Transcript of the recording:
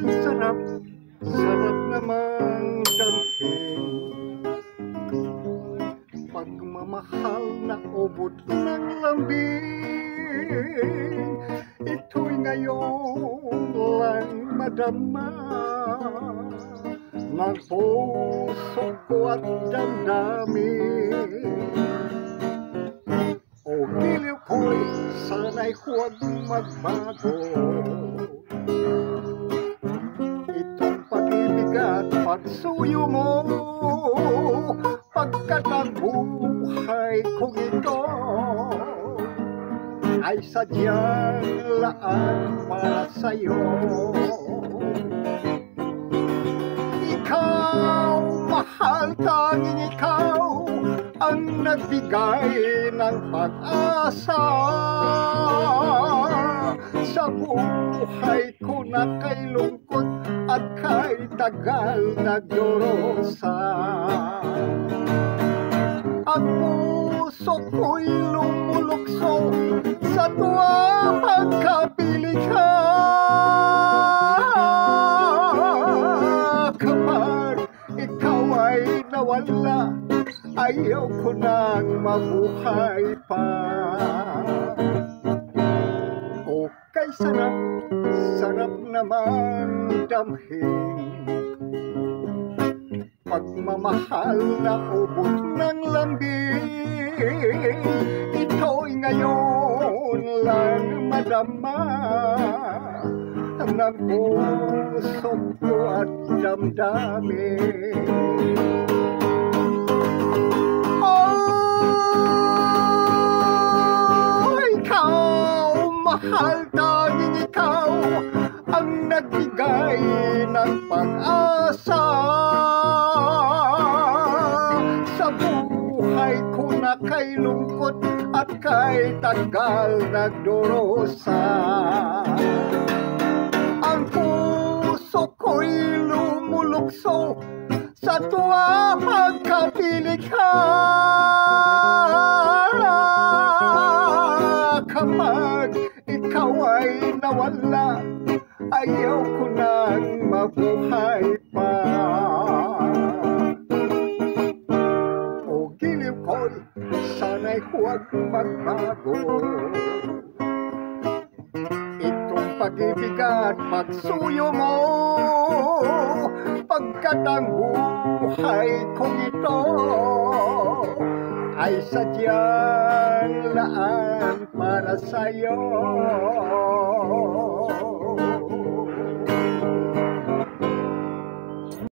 kay sarap, sarap namang damhin. Pagmamahal na ubod ng lambing, ito'y ngayon lang madama ng puso ko at damdamin. O giliw ko'y sana'y huwag magbago, itong pag-ibig at pagsuyo mo, pagkat ang buhay kong ito ay sadyang laan para sa'yo. Ikaw, mahal, tanging ikaw ang nagbigay ng pag-asa sa buhay ko na kay lungkot at kay tagal nagdurusa. Ang puso ko'y lumulukso sa tuwa pagkapiling ka. Kapag ikaw ay nawala, ayaw ko nang mabuhay pa. O kay sarap, sarap naman damhin. Pagmamahal na ubod ng lambing, ito'y ngayon lang madama ng puso ko at damdamin. Mahal, tanging ikaw ang nagbigay ng pag-asa sa buhay ko na kay lungkot at kay tagal nagdurusa. Ang puso ko'y lumulukso sa tuwa pagkapiling ka. Kapag ikaw ay nawala, ayaw ko nang mabuhay pa. O giliw ko'y sana'y huwag magbago, itong pag-ibig at pagsuyo mo, pagkat ang buhay kong ito ay sadyang laan para sa'yo.